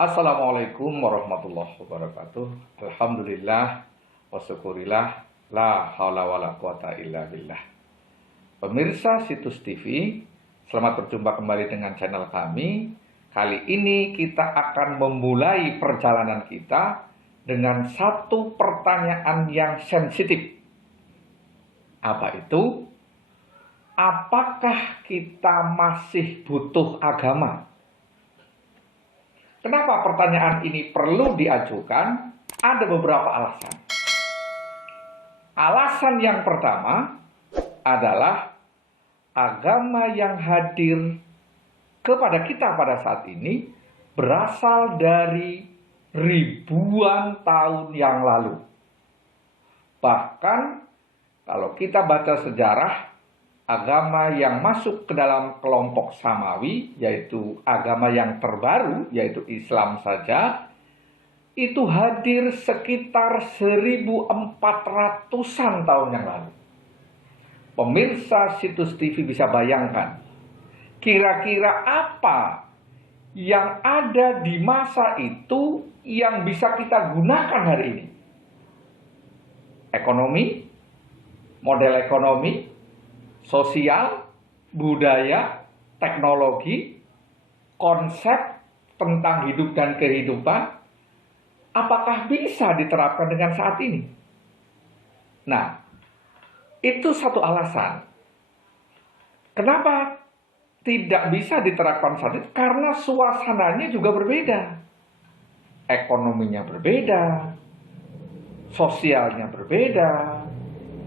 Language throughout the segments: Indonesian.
Assalamualaikum warahmatullahi wabarakatuh. Alhamdulillah wa syukurillah la haula wala quwata illa billah. Pemirsa Situs TV, selamat berjumpa kembali dengan channel kami. Kali ini kita akan memulai perjalanan kita dengan satu pertanyaan yang sensitif. Apa itu? Apakah kita masih butuh agama? Kenapa pertanyaan ini perlu diajukan? Ada beberapa alasan. Alasan yang pertama adalah agama yang hadir kepada kita pada saat ini berasal dari ribuan tahun yang lalu. Bahkan kalau kita baca sejarah, agama yang masuk ke dalam kelompok Samawi, yaitu agama yang terbaru, yaitu Islam saja, itu hadir sekitar 1400-an tahun yang lalu. Pemirsa Situs TV bisa bayangkan, kira-kira apa yang ada di masa itu yang bisa kita gunakan hari ini? Ekonomi, model ekonomi, sosial, budaya, teknologi, konsep tentang hidup dan kehidupan, apakah bisa diterapkan dengan saat ini? Nah, itu satu alasan. Kenapa tidak bisa diterapkan saat ini? Karena suasananya juga berbeda. Ekonominya berbeda, sosialnya berbeda,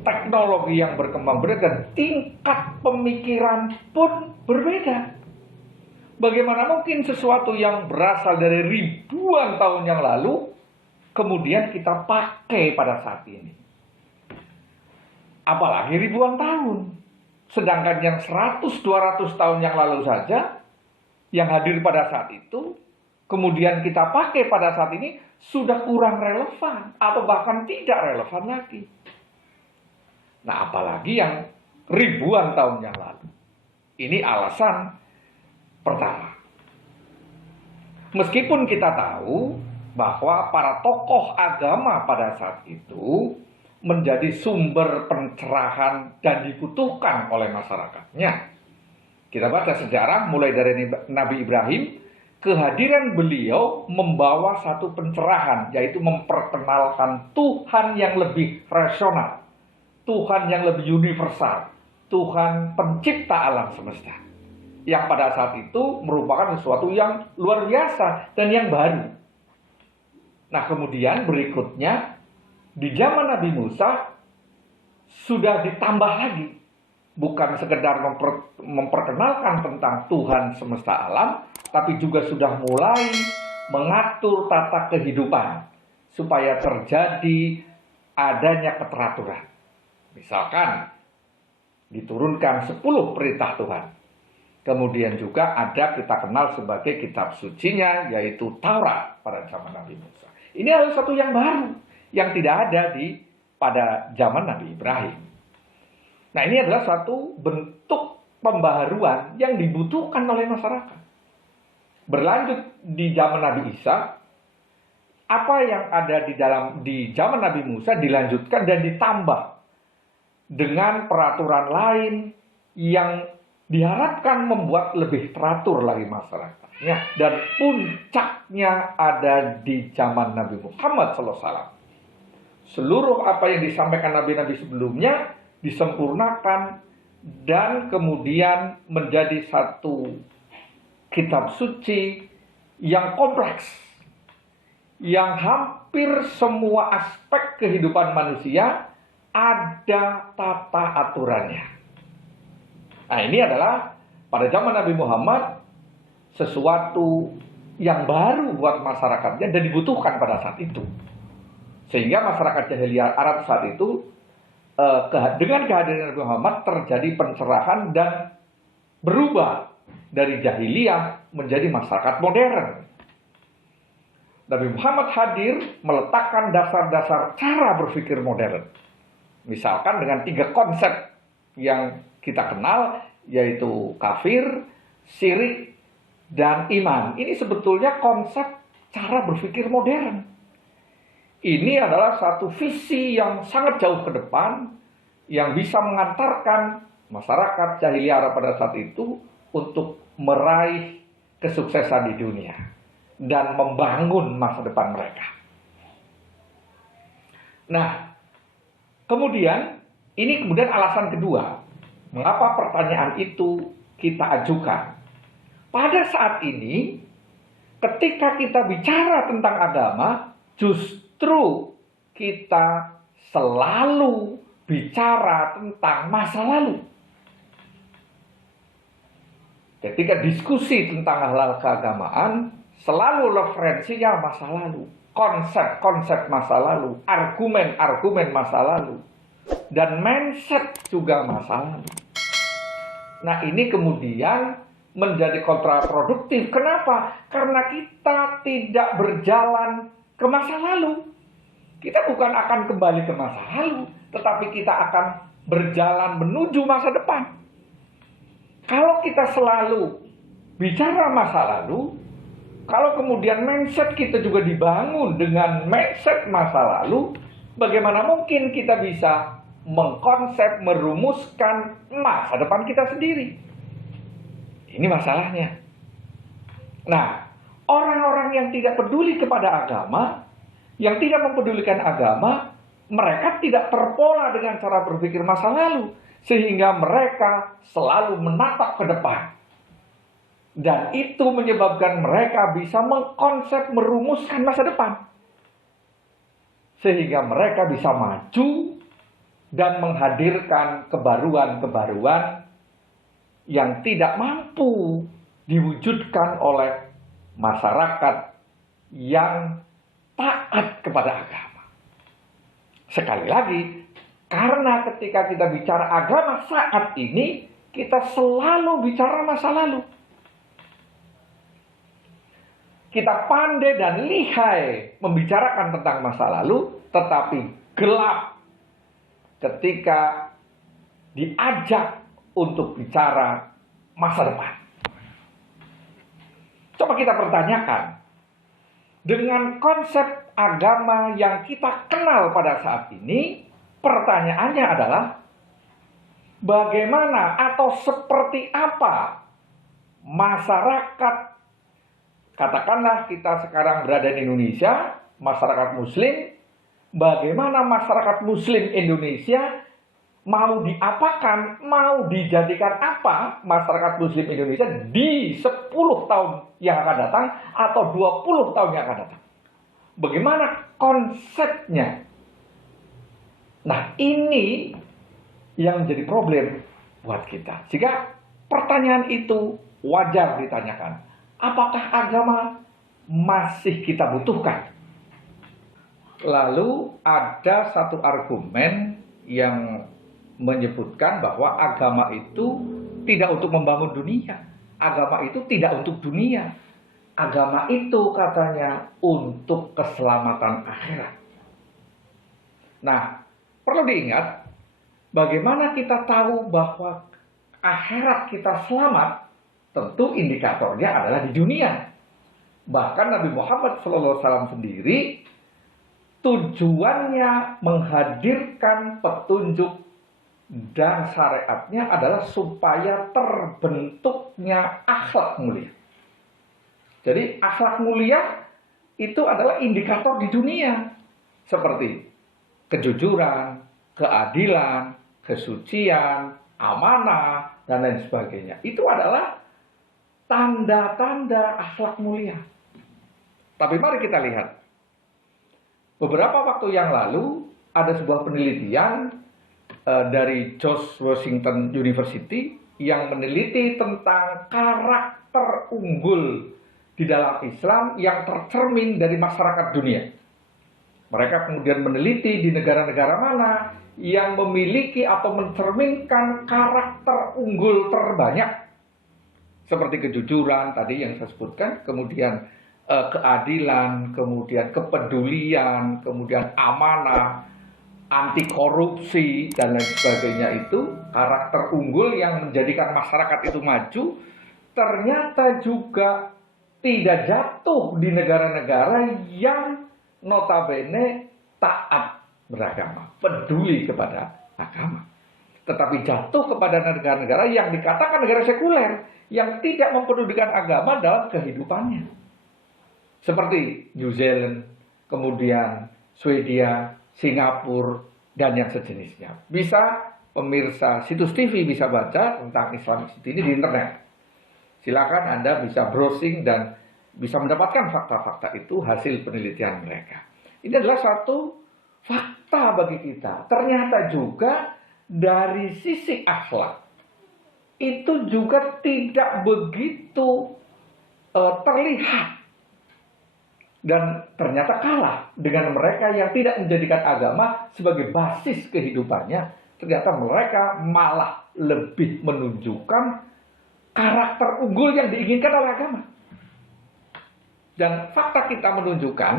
teknologi yang berkembang berbeda, dan tingkat pemikiran pun berbeda. Bagaimana mungkin sesuatu yang berasal dari ribuan tahun yang lalu kemudian kita pakai pada saat ini? Apalagi ribuan tahun. Sedangkan yang 100-200 tahun yang lalu saja, yang hadir pada saat itu, kemudian kita pakai pada saat ini, sudah kurang relevan atau bahkan tidak relevan lagi. Nah, apalagi yang ribuan tahun yang lalu. Ini alasan pertama. Meskipun kita tahu bahwa para tokoh agama pada saat itu menjadi sumber pencerahan dan dibutuhkan oleh masyarakatnya. Kita baca sejarah mulai dari Nabi Ibrahim, kehadiran beliau membawa satu pencerahan, yaitu memperkenalkan Tuhan yang lebih rasional, Tuhan yang lebih universal, Tuhan pencipta alam semesta, yang pada saat itu merupakan sesuatu yang luar biasa dan yang baru. Nah, kemudian berikutnya di zaman Nabi Musa sudah ditambah lagi, bukan sekedar memperkenalkan tentang Tuhan semesta alam, tapi juga sudah mulai mengatur tata kehidupan supaya terjadi adanya keteraturan. Misalkan diturunkan 10 perintah Tuhan. Kemudian juga ada kita kenal sebagai kitab sucinya, yaitu Taurat pada zaman Nabi Musa. Ini adalah sesuatu yang baru, yang tidak ada pada zaman Nabi Ibrahim. Nah, ini adalah satu bentuk pembaharuan yang dibutuhkan oleh masyarakat. Berlanjut di zaman Nabi Isa, apa yang ada di zaman Nabi Musa dilanjutkan dan ditambah dengan peraturan lain yang diharapkan membuat lebih teratur lagi masyarakatnya. Dan puncaknya ada di zaman Nabi Muhammad SAW. Seluruh apa yang disampaikan nabi-nabi sebelumnya disempurnakan dan kemudian menjadi satu kitab suci yang kompleks, yang hampir semua aspek kehidupan manusia ada tata aturannya. Nah, ini adalah pada zaman Nabi Muhammad sesuatu yang baru buat masyarakatnya dan dibutuhkan pada saat itu. Sehingga masyarakat jahiliyah Arab saat itu dengan kehadiran Nabi Muhammad terjadi pencerahan dan berubah dari jahiliyah menjadi masyarakat modern. Nabi Muhammad hadir meletakkan dasar-dasar cara berpikir modern. Misalkan dengan 3 konsep yang kita kenal, yaitu kafir, syirik, dan iman. Ini sebetulnya konsep cara berpikir modern. Ini adalah satu visi yang sangat jauh ke depan, yang bisa mengantarkan masyarakat jahiliyah Arab pada saat itu untuk meraih kesuksesan di dunia dan membangun masa depan mereka. Nah, kemudian ini alasan kedua, mengapa pertanyaan itu kita ajukan. Pada saat ini, ketika kita bicara tentang agama, justru kita selalu bicara tentang masa lalu. Ketika diskusi tentang hal-hal keagamaan, selalu referensinya masa lalu. Konsep-konsep masa lalu, argumen-argumen masa lalu, dan mindset juga masa lalu. Nah, ini kemudian menjadi kontraproduktif. Kenapa? Karena kita tidak berjalan ke masa lalu. Kita bukan akan kembali ke masa lalu, tetapi kita akan berjalan menuju masa depan. Kalau kita selalu bicara masa lalu, kalau kemudian mindset kita juga dibangun dengan mindset masa lalu, bagaimana mungkin kita bisa mengkonsep, merumuskan masa depan kita sendiri? Ini masalahnya. Nah, orang-orang yang tidak peduli kepada agama, yang tidak mempedulikan agama, mereka tidak terpola dengan cara berpikir masa lalu, sehingga mereka selalu menatap ke depan. Dan itu menyebabkan mereka bisa mengkonsep, merumuskan masa depan, sehingga mereka bisa maju dan menghadirkan kebaruan-kebaruan yang tidak mampu diwujudkan oleh masyarakat yang taat kepada agama. Sekali lagi, karena ketika kita bicara agama saat ini, kita selalu bicara masa lalu. Kita pandai dan lihai membicarakan tentang masa lalu, tetapi gelap ketika diajak untuk bicara masa depan. Coba kita pertanyakan, dengan konsep agama yang kita kenal pada saat ini, pertanyaannya adalah bagaimana atau seperti apa masyarakat, katakanlah kita sekarang berada di Indonesia, masyarakat muslim, bagaimana masyarakat muslim Indonesia mau diapakan, mau dijadikan apa masyarakat muslim Indonesia di 10 tahun yang akan datang atau 20 tahun yang akan datang. Bagaimana konsepnya? Nah, ini yang menjadi problem buat kita. Sehingga pertanyaan itu wajar ditanyakan. Apakah agama masih kita butuhkan? Lalu ada satu argumen yang menyebutkan bahwa agama itu tidak untuk membangun dunia. Agama itu tidak untuk dunia. Agama itu katanya untuk keselamatan akhirat. Nah, perlu diingat, bagaimana kita tahu bahwa akhirat kita selamat? Tentu indikatornya adalah di dunia. Bahkan Nabi Muhammad SAW sendiri tujuannya menghadirkan petunjuk dan syariatnya adalah supaya terbentuknya akhlak mulia. Jadi akhlak mulia itu adalah indikator di dunia. Seperti kejujuran, keadilan, kesucian, amanah, dan lain sebagainya. Itu adalah tanda-tanda akhlak mulia. Tapi mari kita lihat. Beberapa waktu yang lalu ada sebuah penelitian dari George Washington University yang meneliti tentang karakter unggul di dalam Islam yang tercermin dari masyarakat dunia. Mereka kemudian meneliti di negara-negara mana yang memiliki atau mencerminkan karakter unggul terbanyak. Seperti kejujuran tadi yang saya sebutkan, kemudian keadilan, kemudian kepedulian, kemudian amanah, anti korupsi, dan lain sebagainya. Itu karakter unggul yang menjadikan masyarakat itu maju. Ternyata juga tidak jatuh di negara-negara yang notabene taat beragama, peduli kepada agama. Tetapi jatuh kepada negara-negara yang dikatakan negara sekuler, yang tidak mempedulikan agama dalam kehidupannya. Seperti New Zealand, kemudian Swedia, Singapura, dan yang sejenisnya. Bisa pemirsa situs TV bisa baca tentang Islamic State ini di internet. Silakan Anda bisa browsing dan bisa mendapatkan fakta-fakta itu hasil penelitian mereka. Ini adalah satu fakta bagi kita. Ternyata juga dari sisi akhlak itu juga tidak begitu terlihat. Dan ternyata kalah dengan mereka yang tidak menjadikan agama sebagai basis kehidupannya. Ternyata mereka malah lebih menunjukkan karakter unggul yang diinginkan oleh agama. Dan fakta kita menunjukkan,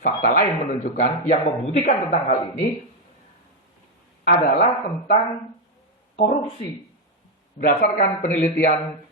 fakta lain menunjukkan, yang membuktikan tentang hal ini adalah tentang korupsi. Berdasarkan penelitian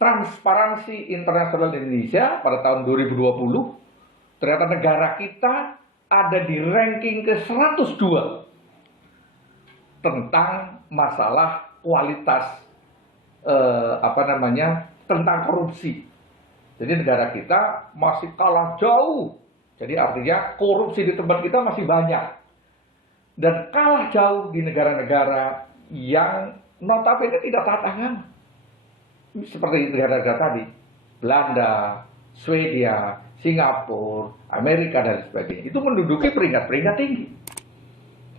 Transparansi Internasional Indonesia pada tahun 2020, ternyata negara kita ada di ranking ke-102 tentang masalah kualitas tentang korupsi. Jadi negara kita masih kalah jauh. Jadi artinya korupsi di tempat kita masih banyak. Dan kalah jauh di negara-negara yang notabene tidak taat agama. Seperti negara-negara tadi, Belanda, Swedia, Singapura, Amerika, dan sebagainya. Itu menduduki peringkat-peringkat tinggi.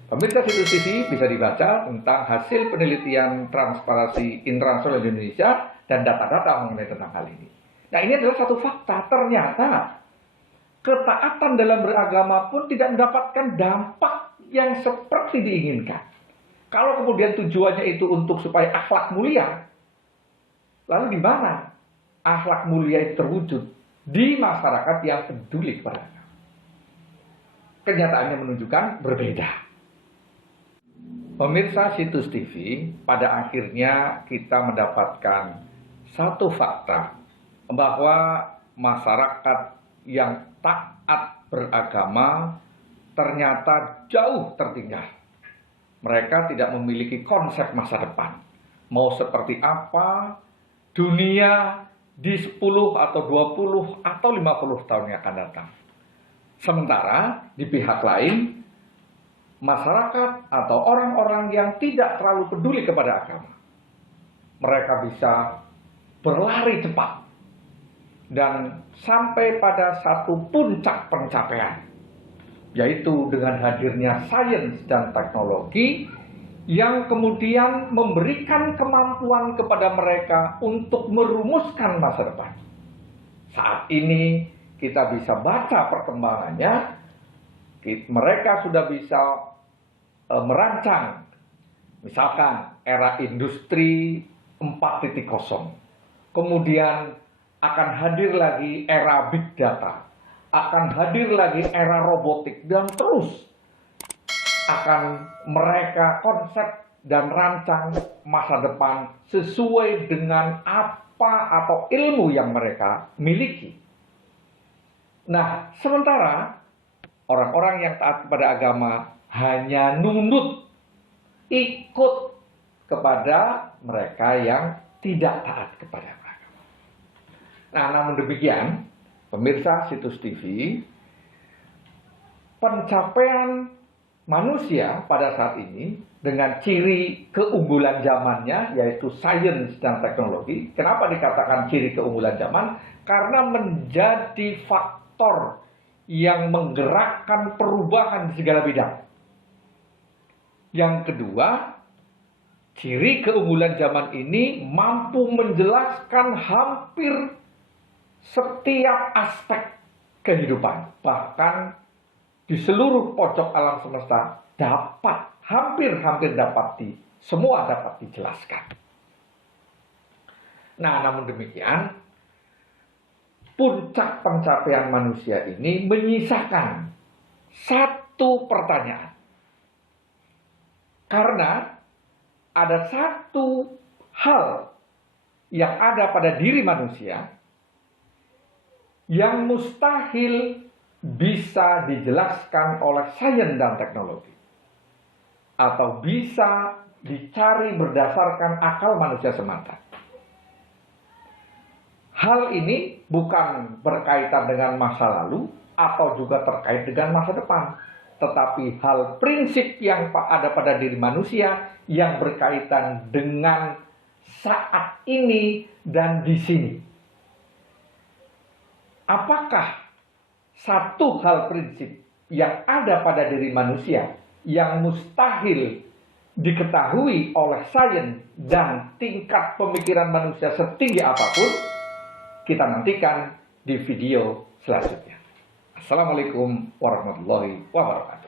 Pemirsa situs TV bisa dibaca tentang hasil penelitian Transparansi Internasional Indonesia dan data-data mengenai tentang hal ini. Nah, ini adalah satu fakta. Ternyata ketaatan dalam beragama pun tidak mendapatkan dampak yang seperti diinginkan. Kalau kemudian tujuannya itu untuk supaya akhlak mulia, lalu di mana akhlak mulia itu terwujud? Di masyarakat yang peduli kepada agama. Kenyataannya menunjukkan berbeda. Pemirsa situs TV, pada akhirnya kita mendapatkan satu fakta bahwa masyarakat yang taat beragama ternyata jauh tertinggal. Mereka tidak memiliki konsep masa depan. Mau seperti apa dunia di 10 atau 20 atau 50 tahun yang akan datang. Sementara di pihak lain, masyarakat atau orang-orang yang tidak terlalu peduli kepada agama, mereka bisa berlari cepat dan sampai pada satu puncak pencapaian, yaitu dengan hadirnya sains dan teknologi yang kemudian memberikan kemampuan kepada mereka untuk merumuskan masa depan. Saat ini kita bisa baca perkembangannya, mereka sudah bisa merancang, misalkan era industri 4.0, kemudian akan hadir lagi era big data, akan hadir lagi era robotik, dan terus akan mereka konsep dan rancang masa depan sesuai dengan apa atau ilmu yang mereka miliki. Nah, sementara orang-orang yang taat kepada agama hanya nunduk, ikut kepada mereka yang tidak taat kepada agama. Nah, namun demikian, pemirsa situs TV, pencapaian manusia pada saat ini dengan ciri keunggulan zamannya, yaitu sains dan teknologi. Kenapa dikatakan ciri keunggulan zaman? Karena menjadi faktor yang menggerakkan perubahan di segala bidang. Yang kedua, ciri keunggulan zaman ini mampu menjelaskan hampir setiap aspek kehidupan. Bahkan di seluruh pojok alam semesta hampir dapat semua dapat dijelaskan. Nah, namun demikian, puncak pencapaian manusia ini menyisakan satu pertanyaan. Karena ada satu hal yang ada pada diri manusia yang mustahil bisa dijelaskan oleh sains dan teknologi, atau bisa dicari berdasarkan akal manusia semata. Hal ini bukan berkaitan dengan masa lalu atau juga terkait dengan masa depan, tetapi hal prinsip yang ada pada diri manusia yang berkaitan dengan saat ini dan di sini. Apakah satu hal prinsip yang ada pada diri manusia yang mustahil diketahui oleh sains dan tingkat pemikiran manusia setinggi apapun? Kita nantikan di video selanjutnya. Assalamualaikum warahmatullahi wabarakatuh.